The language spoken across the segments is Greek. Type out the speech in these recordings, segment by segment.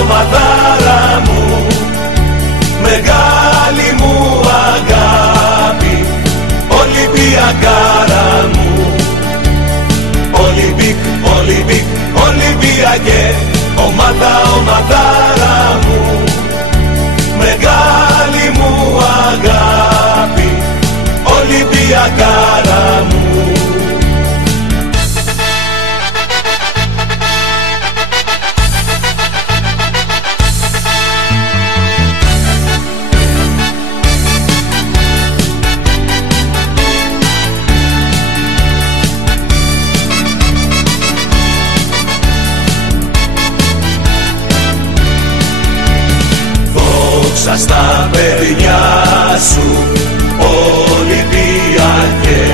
ομαδάρα μου, μεγάλη μου αγάπη, Ολυμπιακάρα μου. Ολυμπίκ, Ολυμπίκ, Ολυμπιακέ, ομαδάρα μου, μεγάλη μου αγάπη, Ολυμπιακάρα μου. Δόξα στα παιδιά σου, Ολυμπιακέ,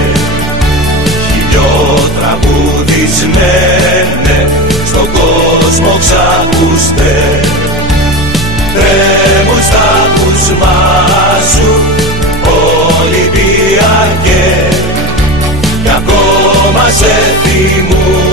χιλιοτραγουδισμένε, στον κόσμο ξακούστε. Τρέμουν στα ακούσμα σου, Ολυμπιακέ, κι ακόμα σε θυμούν.